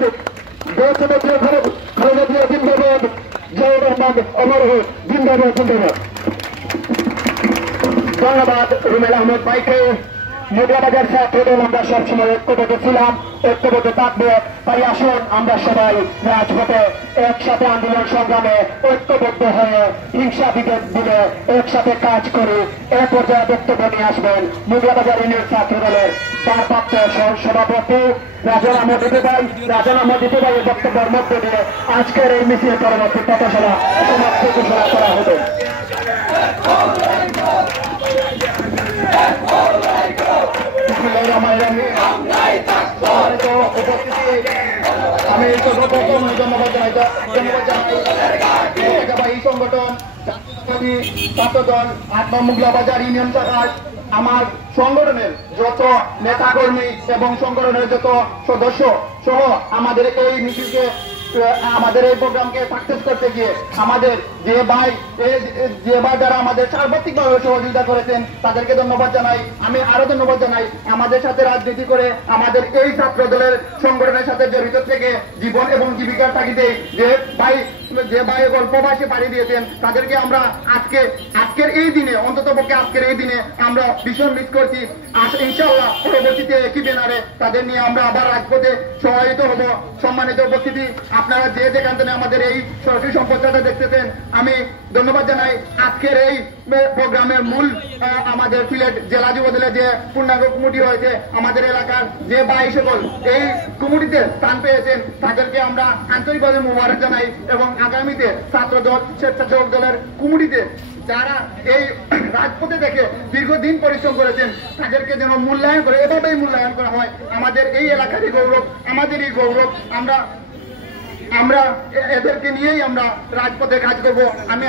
জিন্দাবাদ, দেশনেত্রী খালেদা জিয়া জিন্দাবাদ, জিয়াউর রহমান অমর হোক, জিন্দাবাদ জিন্দাবাদ। ধন্যবাদ রুমেল আহমেদ ভাইকে। মোগলাবাজার ছাত্রদল আমরা সবসময় ঐক্যবদ্ধ ছিলাম, ঐক্যবদ্ধ থাকবো। তাই আসুন আমরা সবাই রাজপথে একসাথে আন্দোলন সংগ্রামে ঐক্যবদ্ধ হয়ে হিংসা বিভেদ দিলে একসাথে কাজ করি। এ পর্যায়ে বক্তব্য নিয়ে আসবেন মোগলাবাজার ইউনিয়ন ছাত্রদলের ভারপ্রাপ্ত সভাপতি রাজন আহমদ ভাই। রাজন আহমদ ভাইয়ের বক্তব্যের মধ্য দিয়ে আজকের এই মিছিল পরবর্তী পথসভা সমাপ্তি ঘোষণা করা হবে। আমি সর্বপ্রথম ধন্যবাদ জানাই এই সংগঠন ছাত্রদল ৮ নং মোগলাবাজার ইউনিয়ন শাখার আমার সংগঠনের যত নেতাকর্মী এবং সংগঠনের যত সদস্য সহ আমাদের এই মিছিলকে আমাদের এই প্রোগ্রামকে সাকসেস করতে গিয়ে আমাদের যে ভাই যারা আমাদের সার্বত্রিকভাবে সহযোগিতা করেছেন তাদেরকে ধন্যবাদ জানাই। আমি আরো ধন্যবাদ জানাই আমাদের সাথে রাজনীতি করে আমাদের এই ছাত্র দলের সংগঠনের সাথে জড়িত থেকে জীবন এবং জীবিকার তাগিদে যে ভাই প্রবাসে পাড়ি দিয়েছেন তাদেরকে আমরা আজকের এই দিনে অন্তত পক্ষে আজকের এই দিনে আমরা ভীষণ মিস করছি। ইনশাআল্লাহ পরবর্তীতে একই ব্যানারে তাদের নিয়ে আমরা আবার রাজপথে সহায়িত হব। সম্মানিত উপস্থিতি, আপনারা যে যেখান থেকে আমাদের এই সরাসরি সম্প্রচারটা দেখতেছেন আমি ধন্যবাদ জানাই। আজকের এই প্রোগ্রামের মূল আমাদের সিলেট জেলা যুবদলের যে পূর্ণাঙ্গ কমিটি হয়েছে আমাদের এলাকার যে ভাই সকল এই কমিটিতে স্থান পেয়েছেন তাদেরকে আমরা আন্তরিকভাবে মোবারক জানাই এবং আগামীতে ছাত্রদল স্বেচ্ছাসেবক দলের কমিটিতে যারা এই রাজপথে থেকে দীর্ঘদিন পরিশ্রম করেছেন তাদেরকে যেন মূল্যায়ন করে এভাবেই মূল্যায়ন করা হয়। আমাদের এই এলাকারই গৌরব, আমাদেরই গৌরব। আমরা এদেরকে নিয়েই আমরা রাজপথে কাজ করব। আমি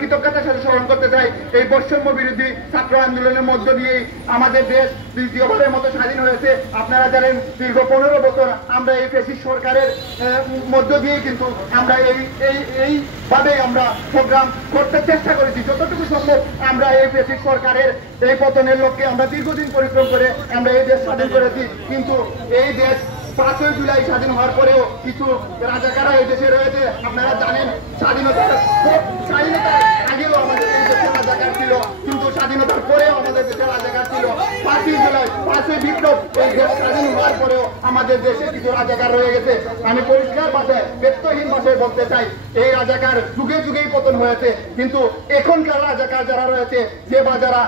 কৃতজ্ঞতার সাথে স্মরণ করতে চাই এই বৈষম্য বিরোধী ছাত্র আন্দোলনের মধ্য দিয়েই আমাদের দেশ দ্বিতীয়বারের মতো স্বাধীন হয়েছে। আপনারা জানেন দীর্ঘ 15 বছর আমরা এই ফ্যাসিস্ট সরকারের মধ্য দিয়েই কিন্তু আমরা এইভাবেই আমরা প্রোগ্রাম করতে চেষ্টা করেছি। যতটুকু সম্ভব আমরা এই ফ্যাসিস্ট সরকারের এই পতনের লক্ষ্যে আমরা দীর্ঘদিন পরিশ্রম করে আমরা এই দেশ স্বাধীন করেছি। কিন্তু এই দেশ 5ই জুলাই স্বাধীন হওয়ার পরেও কিছু রাজাকাররা এই দেশে রয়েছে। আপনারা জানেন স্বাধীনতার আগেও আমাদের এই দেশে রাজাকার ছিল, কিন্তু স্বাধীনতার পরেও আমাদের দেশে রাজাকার ছিল। 5ই জুলাই 5ই বিপ্লব এই দেশ স্বাধীন হওয়ার পরেও আমাদের দেশে কিছু রাজাকার রয়ে গেছে। আমি পরিষ্কার ভাষায় ব্যক্তহীন ভাষায় বলতে চাই এই রাজাকার যুগে যুগেই পতন হয়েছে, কিন্তু এখনকার রাজাকার যারা রয়েছে যে বা যারা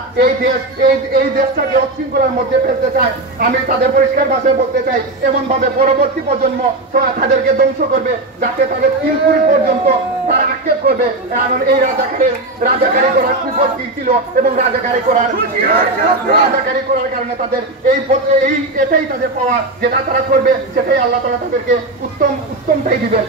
এই দেশটাকে অশৃঙ্খলার মধ্যে ফেলতে চায় আমি তাদের পরিষ্কার ভাষায় বলতে চাই এমন ভাবে পরবর্তী প্রজন্ম তাদেরকে ধ্বংস করবে যাতে তাদের 3 পুরী পর্যন্ত তারা আক্ষেপ করবে। কারণ এই রাজাকারি করার কুপদ কি ছিল এবং রাজাকারি করার কারণে তাদের এটাই তাদের পাওয়া, যেটা তারা করবে সেটাই আল্লাহ তাআলা তাদেরকে উত্তমটাই দিবেন।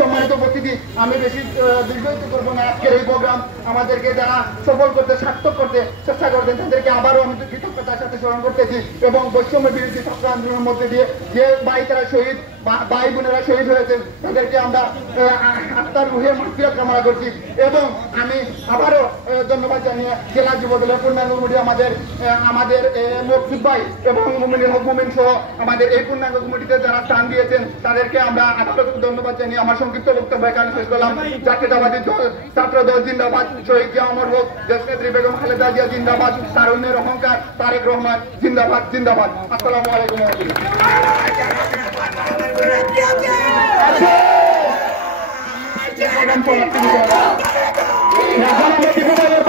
সম্মানিত উপস্থিতি, আমি বেশি দীর্ঘায়িত করবো না। আজকের এই প্রোগ্রাম আমাদেরকে যারা সফল করতে সার্থক করতে চেষ্টা করতেন তাদেরকে আবারও আমি কৃতজ্ঞতার সাথে স্মরণ করতেছি এবং বৈষম্য বিরোধী ছাত্র আন্দোলনের মধ্যে দিয়ে যে ভাইরা শহীদ ভাই বোনেরা শহীদ হয়েছেন তাদেরকে আমরা আত্মার রুহের মাগফিরাত কামনা করছি। এবং আমি আবারও ধন্যবাদ জানিয়ে জেলা যুবদলের পূর্ণাঙ্গ কমিটি আমাদের মকসুদ ভাই এবং মুমিন সহ আমাদের এই পূর্ণাঙ্গ কমিটিতে যারা স্থান দিয়েছেন তাদেরকে আমরা আবারও ধন্যবাদ জানিয়ে আমার সংক্ষিপ্ত বক্তব্য এখানে শেষ করলাম। জাতীয়তাবাদী দল ছাত্র দল জিন্দাবাদ, শহীদ জিয়া অমর হোক, দেশনেত্রী বেগম খালেদা জিয়া জিন্দাবাদ, তারুণ্যের অহংকার তারেক রহমান জিন্দাবাদ জিন্দাবাদ। আসসালামু আলাইকুম ওয়া রাহমাতুল্লাহ।